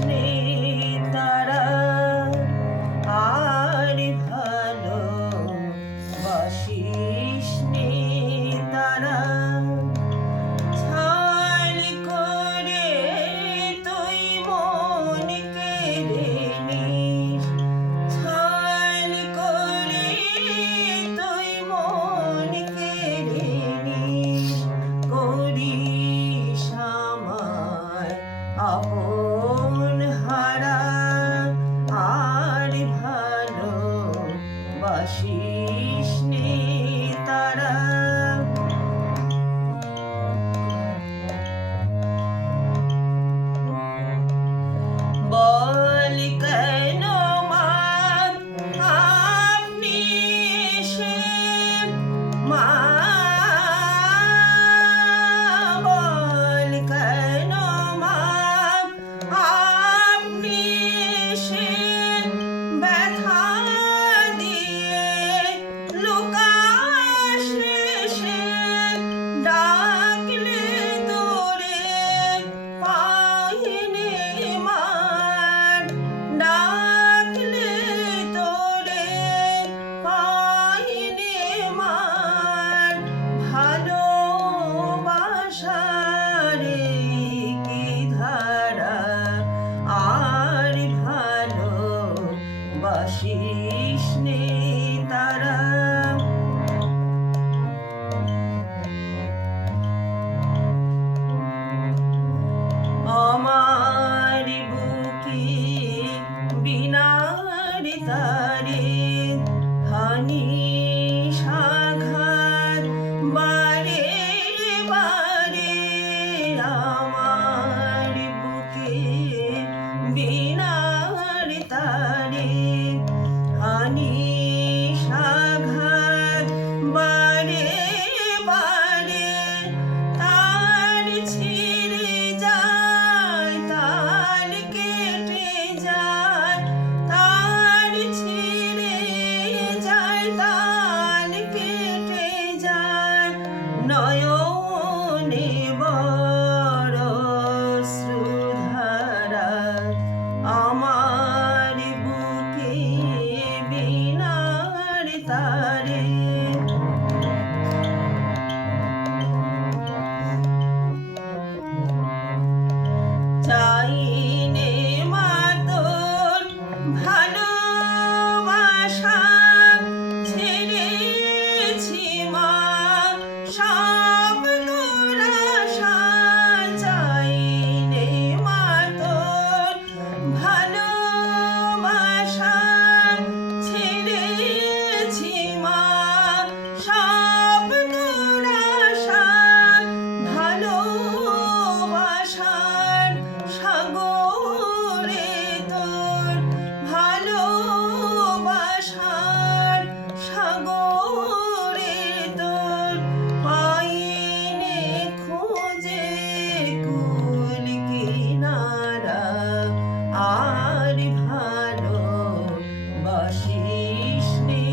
নে তারা আর ভালো বাসিস নে তারা ছাল করে তুই মন কেড়ে নিস ছাল করে তুই মন কেড়ে নিস করিস আমায় আপন হারা আর ভালো বাসিস নে তারা বল কেন মা আপনি এসে মা বল কেন মা আপনি এসে ব্যথা দিয়ে লুকাস এসে ডাকলে তোরে পাইনে মান ডাকলে তোরে পাইনে মান ভালোবাসারে কি ধারা আর ভালো বাসিস নে তারা আমার বুকে বিনার তারে হানি সাঘাত বারে বারে আমার বুকে বিনার তারে হানি সাঘাত বারে বারে তার ছিঁড়ে যায় তার কেটে যায় তার ছিঁড়ে যায় তার কেটে যায় নয়নে বড় শ্রুধারা আমার বুকে বিনার তারে চাইনে মা তোর ভালোবাসা ছেড়েছি মা সব তোর আশা চাইনে মা তোর ভালোবাসা ছেড়েছি মা সব তোর আশা ভালোবাসার সাগরে তোর ভালোবাসার সাগরে তোর পাইনে খুঁজে কুল কিনারা আর ভালো বাসিস নে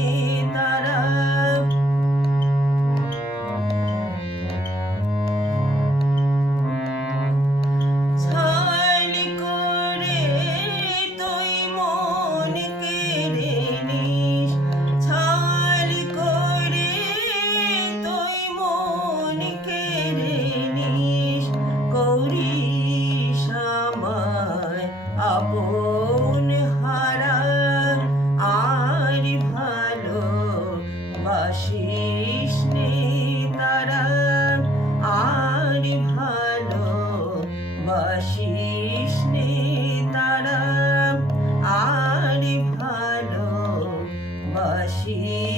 তারা ছাল করে তুই মন কেড়ে নিস ছাল করে তুই মন কেড়ে নিস করিস আমায় আপন হারা আর ভালো বাসিস নে তারা আর ভালো বাসিস নে তারা আর ভালো বাসিস